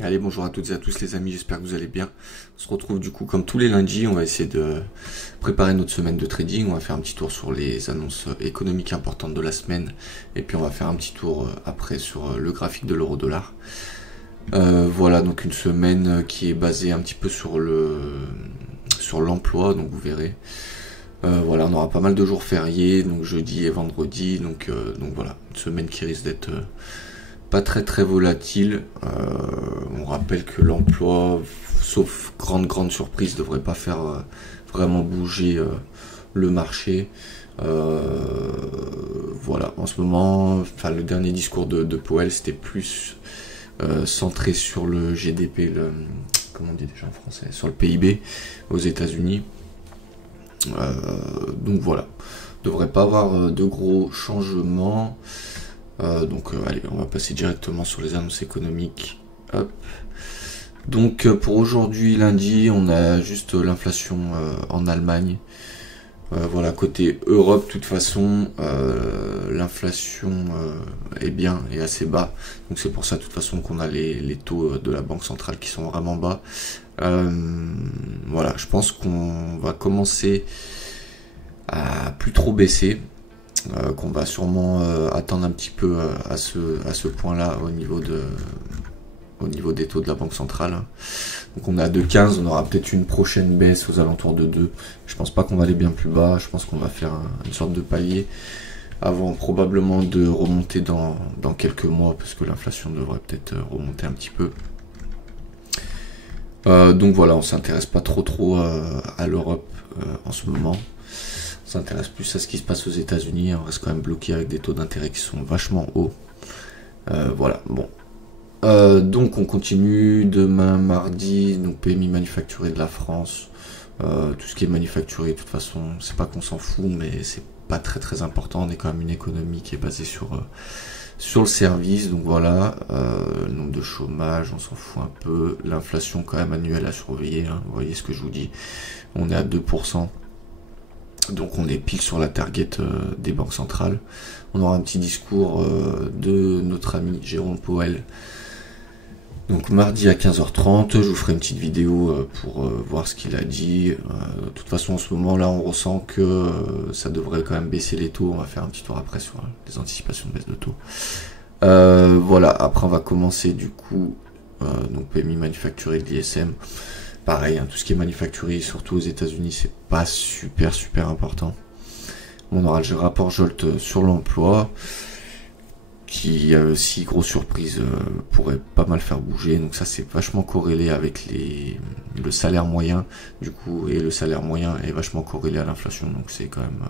Allez, bonjour à toutes et à tous les amis, j'espère que vous allez bien. On se retrouve du coup comme tous les lundis, on va essayer de préparer notre semaine de trading. On va faire un petit tour sur les annonces économiques importantes de la semaine. Et puis on va faire un petit tour après sur le graphique de l'euro-dollar. Voilà, donc une semaine qui est basée un petit peu sur l'emploi, donc vous verrez. Voilà, on aura pas mal de jours fériés, donc jeudi et vendredi. Donc voilà, une semaine qui risque d'être pas très volatile. On rappelle que l'emploi, sauf grande surprise, devrait pas faire vraiment bouger le marché. Voilà, en ce moment, enfin le dernier discours de Powell, c'était plus centré sur le GDP, comment on dit déjà en français, sur le PIB aux États-Unis. Donc voilà, devrait pas avoir de gros changements. Allez, on va passer directement sur les annonces économiques. Hop. Donc pour aujourd'hui lundi, on a juste l'inflation en Allemagne. Voilà, côté Europe, de toute façon, l'inflation est bien et assez bas. Donc c'est pour ça de toute façon qu'on a les taux de la Banque centrale qui sont vraiment bas. Voilà, je pense qu'on va commencer à plus trop baisser. Qu'on va sûrement attendre un petit peu à ce point-là au niveau des taux de la Banque centrale. Donc on est à 2,15, on aura peut-être une prochaine baisse aux alentours de 2. Je pense pas qu'on va aller bien plus bas, je pense qu'on va faire une sorte de palier avant probablement de remonter dans quelques mois, parce que l'inflation devrait peut-être remonter un petit peu. Donc voilà, on s'intéresse pas trop à l'Europe en ce moment. On s'intéresse plus à ce qui se passe aux États-Unis. On reste quand même bloqué avec des taux d'intérêt qui sont vachement hauts. Voilà, bon. Donc on continue demain mardi, donc PMI manufacturé de la France. Tout ce qui est manufacturé, de toute façon, c'est pas qu'on s'en fout, mais c'est pas très important. On est quand même une économie qui est basée sur le service. Donc voilà, le nombre de chômage, on s'en fout un peu. L'inflation quand même annuelle à surveiller, hein. Vous voyez ce que je vous dis. On est à 2%. Donc on est pile sur la target des banques centrales. On aura un petit discours de notre ami Jérôme Powell. Donc mardi à 15h30, je vous ferai une petite vidéo pour voir ce qu'il a dit. De toute façon en ce moment là on ressent que ça devrait quand même baisser les taux. On va faire un petit tour après sur les anticipations de baisse de taux. Voilà, après on va commencer du coup donc PMI manufacturé de l'ISM. Pareil, hein, tout ce qui est manufacturé, surtout aux États-Unis, c'est pas super important. On aura le rapport Jolt sur l'emploi, qui aussi, grosse surprise, pourrait pas mal faire bouger. Donc ça, c'est vachement corrélé avec le salaire moyen, du coup, et le salaire moyen est vachement corrélé à l'inflation. Donc c'est quand même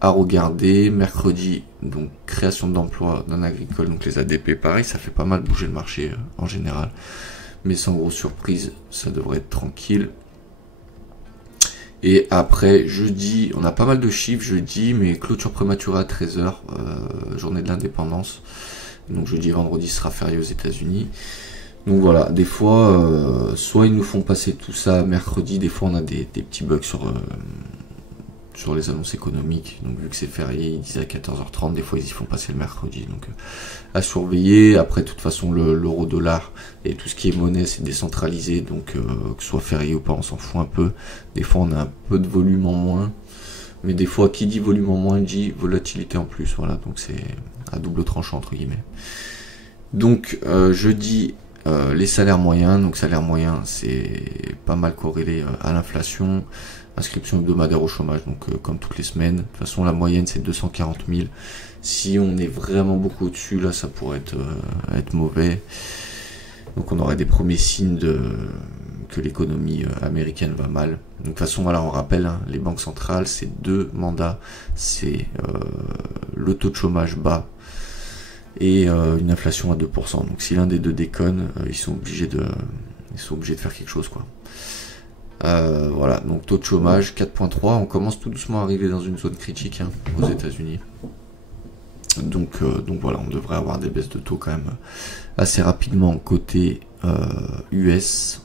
à regarder. Mercredi, donc création d'emplois dans l'agricole, donc les ADP, pareil, ça fait pas mal bouger le marché en général. Mais sans grosse surprise, ça devrait être tranquille. Et après, jeudi, on a pas mal de chiffres jeudi, mais clôture prématurée à 13h, journée de l'indépendance. Donc jeudi et vendredi sera férié aux États-Unis. Donc voilà, des fois, soit ils nous font passer tout ça mercredi, des fois on a des petits bugs sur les annonces économiques. Donc vu que c'est férié, ils disent à 14h30, des fois ils y font passer le mercredi. Donc à surveiller. Après, de toute façon, l'euro-dollar et tout ce qui est monnaie, c'est décentralisé. Donc que ce soit férié ou pas, on s'en fout un peu. Des fois, on a un peu de volume en moins. Mais des fois, qui dit volume en moins, dit volatilité en plus. Voilà, donc c'est à double tranchant, entre guillemets. Donc jeudi, les salaires moyens. Donc salaire moyen, c'est pas mal corrélé à l'inflation. Inscription hebdomadaire au chômage, donc comme toutes les semaines. De toute façon, la moyenne, c'est 240 000. Si on est vraiment beaucoup au-dessus, là, ça pourrait être mauvais. Donc on aurait des premiers signes que l'économie américaine va mal. Donc de toute façon, voilà, on rappelle, hein, les banques centrales, c'est 2 mandats. C'est le taux de chômage bas et une inflation à 2%. Donc si l'un des deux déconne, ils sont obligés de faire quelque chose, quoi. Voilà, donc taux de chômage 4,3, on commence tout doucement à arriver dans une zone critique, hein, aux États-Unis. Donc voilà, on devrait avoir des baisses de taux quand même assez rapidement côté US.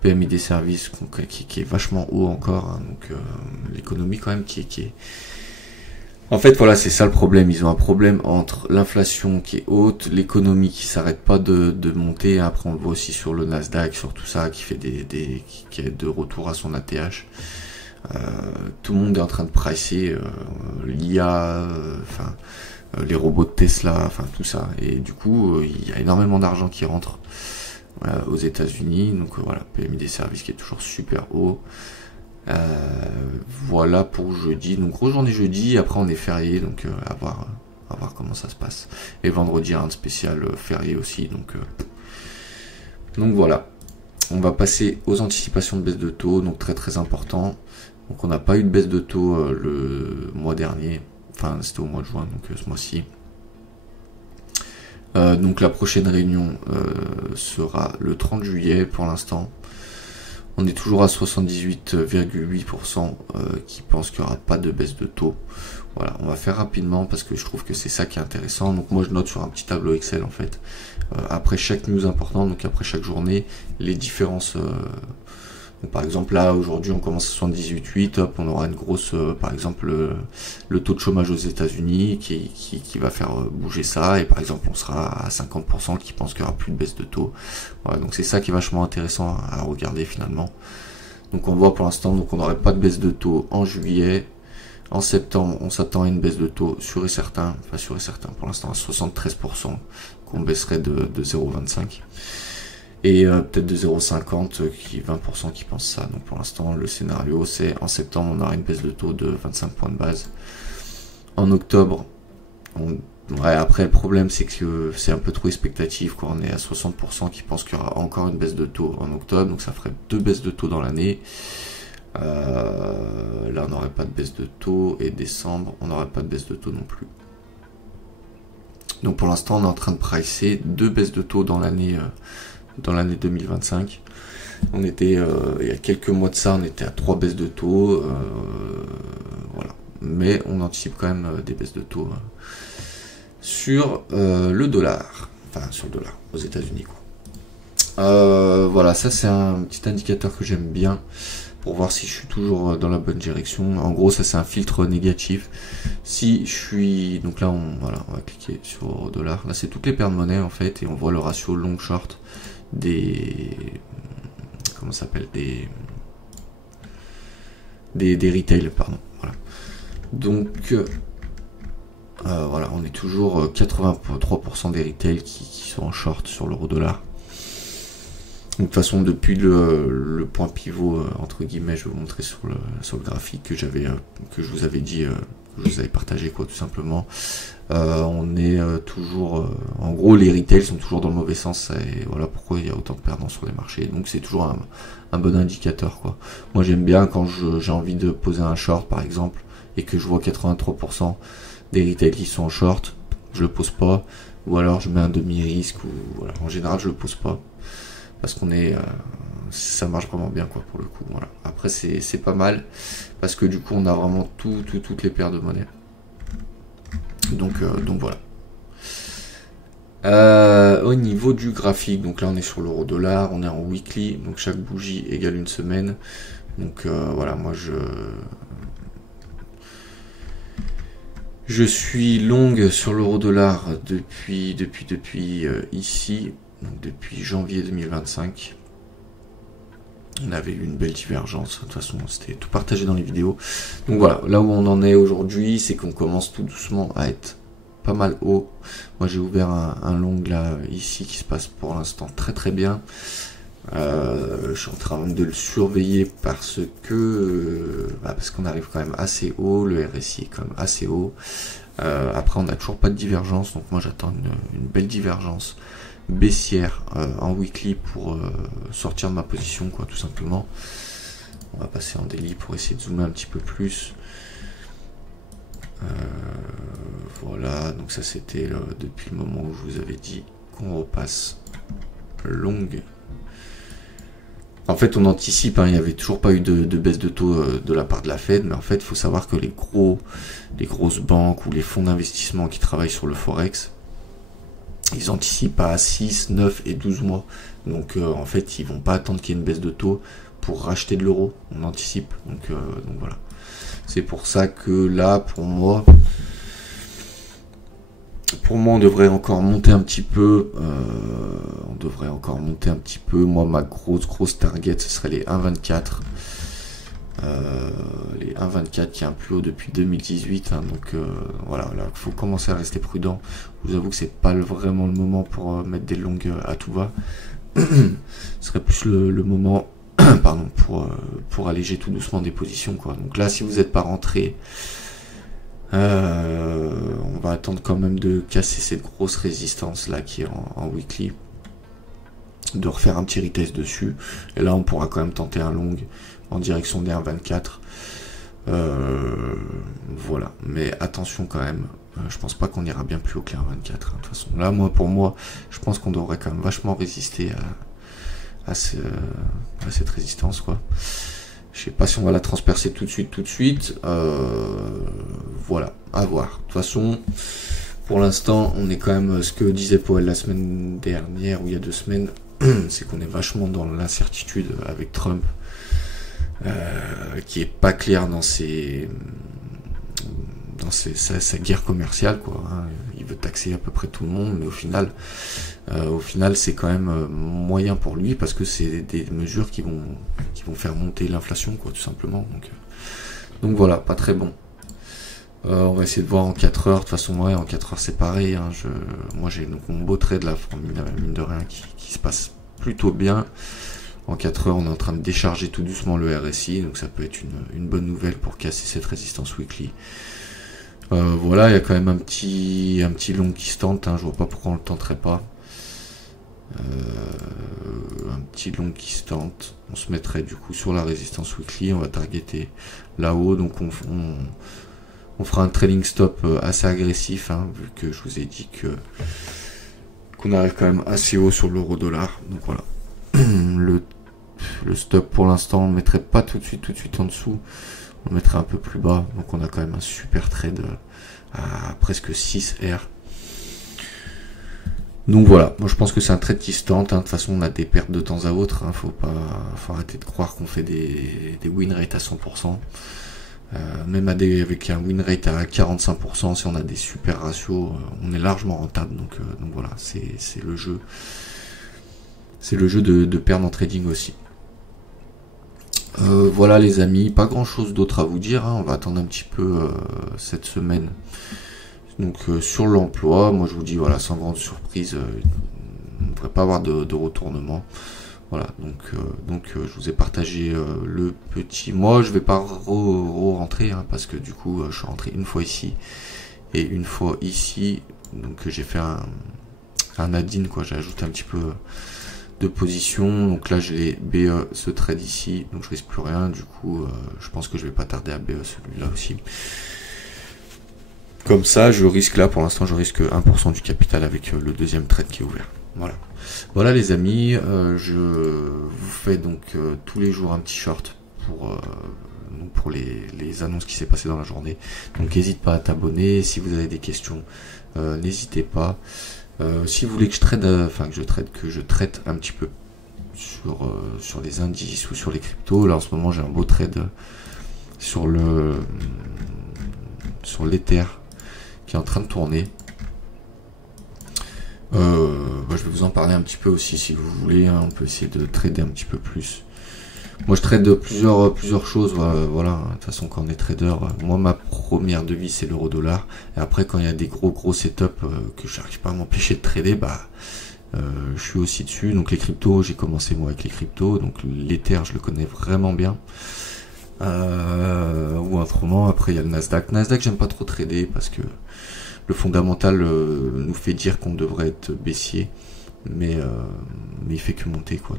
PMI des services qui est vachement haut encore, hein, donc l'économie quand même qui est En fait, voilà, c'est ça le problème. Ils ont un problème entre l'inflation qui est haute, l'économie qui s'arrête pas de monter. Après, on le voit aussi sur le Nasdaq, sur tout ça, qui fait qui est de retour à son ATH. Tout le monde est en train de pricer l'IA, les robots de Tesla, enfin tout ça. Et du coup, il y a énormément d'argent qui rentre aux États-Unis. Donc voilà, PMI des services qui est toujours super haut. Voilà pour jeudi. Donc grosse journée jeudi. Après on est férié, donc à voir comment ça se passe. Et vendredi un spécial férié aussi. Donc voilà. On va passer aux anticipations de baisse de taux. Donc très très important. Donc on n'a pas eu de baisse de taux le mois dernier. Enfin c'était au mois de juin, donc ce mois-ci. Donc la prochaine réunion sera le 30 juillet pour l'instant. On est toujours à 78,8% qui pensent qu'il n'y aura pas de baisse de taux. Voilà, on va faire rapidement parce que je trouve que c'est ça qui est intéressant. Donc moi je note sur un petit tableau Excel en fait. Après chaque news importante, donc après chaque journée, les différences. Donc par exemple là aujourd'hui on commence à 78,8, hop, on aura une grosse, par exemple le taux de chômage aux États-Unis qui va faire bouger ça, et par exemple on sera à 50% qui pense qu'il n'y aura plus de baisse de taux. Voilà, donc c'est ça qui est vachement intéressant à regarder finalement. Donc on voit pour l'instant, donc on n'aurait pas de baisse de taux en juillet. En septembre on s'attend à une baisse de taux sûr et certain, pour l'instant à 73%, qu'on baisserait de 0,25. Et peut-être de 0,50, 20% qui pensent ça. Donc pour l'instant, le scénario, c'est en septembre, on aura une baisse de taux de 25 points de base. En octobre, après le problème, c'est que c'est un peu trop expectatif, quoi. On est à 60% qui pensent qu'il y aura encore une baisse de taux en octobre, donc ça ferait 2 baisses de taux dans l'année. Là, on n'aurait pas de baisse de taux, et décembre, on n'aurait pas de baisse de taux non plus. Donc pour l'instant, on est en train de pricer 2 baisses de taux dans l'année 2025. On était il y a quelques mois de ça, on était à 3 baisses de taux, voilà. Mais on anticipe quand même des baisses de taux sur le dollar, enfin sur le dollar aux États-Unis, quoi. Voilà, ça c'est un petit indicateur que j'aime bien pour voir si je suis toujours dans la bonne direction. En gros, ça c'est un filtre négatif. Si je suis, donc là on va cliquer sur euro dollar. Là c'est toutes les paires de monnaie en fait, et on voit le ratio long short comment ça s'appelle, des retail, pardon. Voilà. Donc voilà, on est toujours 83% des retail qui sont en short sur l'euro dollar. Donc, de toute façon, depuis le point pivot entre guillemets, je vais vous montrer sur le graphique que je vous avais dit, que je vous avais partagé, quoi, tout simplement. On est toujours, en gros, les retails sont toujours dans le mauvais sens, et voilà pourquoi il y a autant de perdants sur les marchés. Donc c'est toujours un bon indicateur, quoi. Moi j'aime bien quand j'ai envie de poser un short par exemple, et que je vois 83% des retails qui sont en short, je le pose pas, ou alors je mets un demi-risque, ou voilà. En général je le pose pas, parce qu'on est ça marche vraiment bien, quoi, pour le coup. Voilà. Après c'est pas mal, parce que du coup on a vraiment toutes les paires de monnaie. Donc voilà. Au niveau du graphique, donc là on est sur l'euro dollar, on est en weekly, donc chaque bougie égale une semaine. Donc voilà, moi je suis long sur l'euro dollar depuis ici, donc depuis janvier 2025. On avait eu une belle divergence, de toute façon c'était tout partagé dans les vidéos. Donc voilà, là où on en est aujourd'hui, c'est qu'on commence tout doucement à être pas mal haut. Moi j'ai ouvert un long là ici qui se passe pour l'instant très très bien. Je suis en train de le surveiller parce qu'on arrive quand même assez haut, le RSI est quand même assez haut. Après on n'a toujours pas de divergence, donc moi j'attends une belle divergence baissière en weekly pour sortir de ma position, quoi, tout simplement. On va passer en daily pour essayer de zoomer un petit peu plus. Voilà, donc ça c'était depuis le moment où je vous avais dit qu'on repasse longue. En fait on anticipe, hein, il n'y avait toujours pas eu de baisse de taux de la part de la Fed, mais en fait il faut savoir que les grosses banques ou les fonds d'investissement qui travaillent sur le Forex, ils anticipent à 6, 9 et 12 mois. Donc en fait ils vont pas attendre qu'il y ait une baisse de taux pour racheter de l'euro, on anticipe. Donc voilà. C'est pour ça que là, pour moi, on devrait encore monter un petit peu. Moi, ma grosse target, ce serait les 1,24. Les 1,24 qui est un plus haut depuis 2018. Hein, donc voilà, là, il faut commencer à rester prudent. Je vous avoue que c'est pas vraiment le moment pour mettre des longues à tout va. Ce serait plus le moment pardon, pour alléger tout doucement des positions, quoi. Donc là, si vous n'êtes pas rentré, on va attendre quand même de casser cette grosse résistance là qui est en weekly, de refaire un petit retest dessus, et là on pourra quand même tenter un long en direction des 1,24. Voilà, mais attention quand même, je pense pas qu'on ira bien plus haut que les 1,24. Hein, de toute façon, là pour moi, je pense qu'on devrait quand même vachement résister à cette résistance, quoi. Je sais pas si on va la transpercer tout de suite. Voilà, à voir. De toute façon, pour l'instant, on est quand même, ce que disait Powell la semaine dernière ou il y a 2 semaines, c'est qu'on est vachement dans l'incertitude avec Trump, qui est pas clair dans sa guerre commerciale, quoi. Hein. Il veut taxer à peu près tout le monde, mais au final, c'est quand même moyen pour lui parce que c'est des mesures qui vont faire monter l'inflation, quoi, tout simplement. Donc voilà, pas très bon. On va essayer de voir en 4 heures. De toute façon, ouais, en 4 heures c'est pareil. Hein. Moi j'ai donc mon beau trade là, mine de rien, qui se passe plutôt bien. En 4 heures, on est en train de décharger tout doucement le RSI, donc ça peut être une bonne nouvelle pour casser cette résistance weekly. Voilà, il y a quand même un petit long qui se tente, hein, je vois pas pourquoi on le tenterait pas. Un petit long qui se tente, on se mettrait du coup sur la résistance weekly, on va targeter là-haut, donc on fera un trading stop assez agressif, hein, vu que je vous ai dit qu'on arrive quand même assez haut sur l'euro dollar, donc voilà. Le stop pour l'instant on ne mettrait pas tout de suite en dessous, on le mettrait un peu plus bas, donc on a quand même un super trade à presque 6 R. Donc voilà, moi je pense que c'est un trade qui se tente, hein. De toute façon on a des pertes de temps à autre, hein. Faut arrêter de croire qu'on fait des win rates à 100%, même avec un win rate à 45%, si on a des super ratios, on est largement rentable, donc voilà, c'est le jeu. C'est le jeu de perdre en trading aussi. Voilà les amis, pas grand chose d'autre à vous dire, hein. On va attendre un petit peu cette semaine. Donc sur l'emploi, moi je vous dis voilà, sans grande surprise, on ne devrait pas avoir de retournement. Voilà, donc je vous ai partagé le petit. Moi je vais pas rentrer, hein, parce que du coup je suis rentré une fois ici et une fois ici, donc j'ai fait un add-in, quoi, j'ai ajouté un petit peu de position, donc là j'ai les BE, ce trade ici, donc je risque plus rien, du coup je pense que je vais pas tarder à BE celui-là aussi. Comme ça je risque là, pour l'instant je risque 1% du capital avec le deuxième trade qui est ouvert. Voilà les amis, je vous fais donc tous les jours un petit short pour les annonces qui s'est passé dans la journée, donc n'hésite pas à t'abonner. Si vous avez des questions, n'hésitez pas. Si vous voulez que je traite un petit peu sur les indices ou sur les cryptos, là en ce moment j'ai un beau trade sur l'Ether qui est en train de tourner. Je vais vous en parler un petit peu aussi si vous voulez, hein. On peut essayer de trader un petit peu plus. Moi je trade plusieurs choses, voilà. De toute façon quand on est trader, moi ma première devise c'est l'euro dollar, et après quand il y a des gros setups que j'arrive pas à m'empêcher de trader, je suis aussi dessus. Donc les cryptos, j'ai commencé moi avec les cryptos, donc l'Ether je le connais vraiment bien, ou autrement. Après il y a le Nasdaq j'aime pas trop trader parce que le fondamental nous fait dire qu'on devrait être baissier, mais il fait que monter, quoi,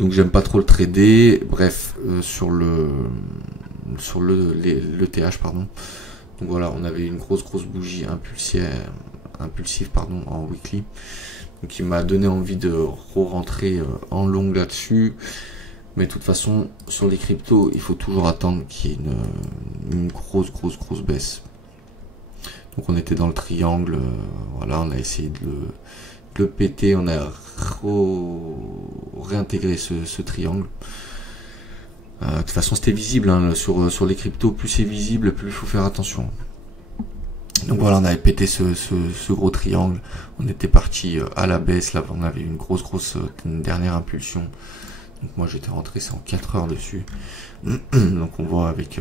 donc j'aime pas trop le trader. Bref, sur le TH, pardon. Donc voilà, on avait une grosse bougie impulsive en weekly, donc qui m'a donné envie de re-rentrer en long là-dessus. Mais de toute façon, sur les cryptos, il faut toujours attendre qu'il y ait une grosse baisse. Donc on était dans le triangle, voilà, on a essayé de le péter, on a réintégré ce triangle. De toute façon c'était visible, hein, sur les cryptos, plus c'est visible, plus il faut faire attention. Donc voilà, on avait pété ce gros triangle, on était parti à la baisse, là on avait une grosse une dernière impulsion. Donc moi j'étais rentré, c'est en 4 heures dessus. Donc on voit avec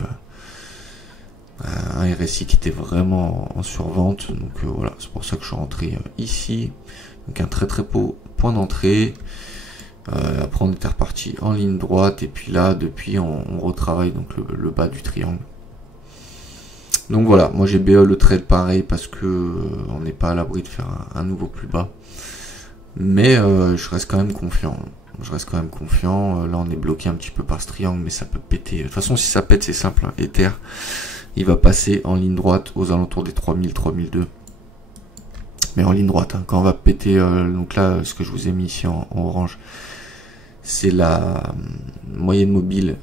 un RSI qui était vraiment en survente. Donc voilà, c'est pour ça que je suis rentré ici. Donc un très beau point d'entrée. Après on était reparti en ligne droite, et puis là depuis on retravaille donc le bas du triangle. Donc voilà, moi j'ai BE le trade pareil parce que on n'est pas à l'abri de faire un nouveau plus bas. Mais je reste quand même confiant. Là on est bloqué un petit peu par ce triangle, mais ça peut péter. De toute façon si ça pète c'est simple, hein. Ether il va passer en ligne droite aux alentours des 3000, 3002. Mais en ligne droite, hein. Quand on va péter, donc là ce que je vous ai mis ici en orange, c'est la moyenne mobile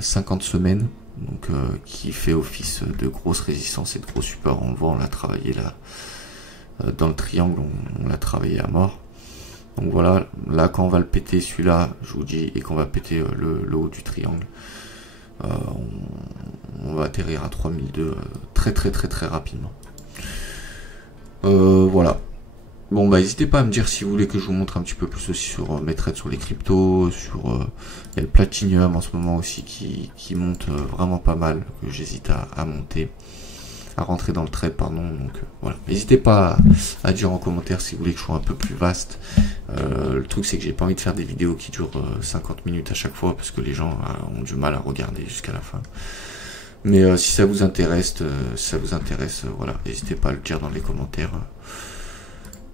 50 semaines. Donc qui fait office de grosse résistance et de gros support. On le voit, on l'a travaillé là dans le triangle, on l'a travaillé à mort. Donc voilà, là quand on va le péter celui-là, je vous dis, et qu'on va péter le haut du triangle, on va atterrir à 3002 très rapidement. Voilà. Bon bah n'hésitez pas à me dire si vous voulez que je vous montre un petit peu plus aussi sur mes trades sur les cryptos, sur il y a le Platinium en ce moment aussi qui monte vraiment pas mal, que j'hésite à monter, à rentrer dans le trade pardon. Donc voilà, n'hésitez pas à dire en commentaire si vous voulez que je sois un peu plus vaste. Le truc c'est que j'ai pas envie de faire des vidéos qui durent 50 minutes à chaque fois parce que les gens ont du mal à regarder jusqu'à la fin. Mais si ça vous intéresse, voilà, n'hésitez pas à le dire dans les commentaires.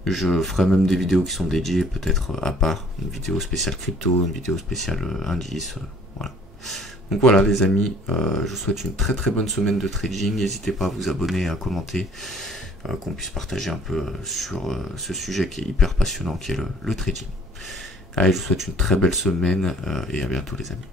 Je ferai même des vidéos qui sont dédiées peut-être à part, une vidéo spéciale crypto, une vidéo spéciale indice, voilà. Donc voilà les amis, je vous souhaite une très bonne semaine de trading, n'hésitez pas à vous abonner, à commenter, qu'on puisse partager un peu sur ce sujet qui est hyper passionnant, qui est le trading. Allez, je vous souhaite une très belle semaine et à bientôt les amis.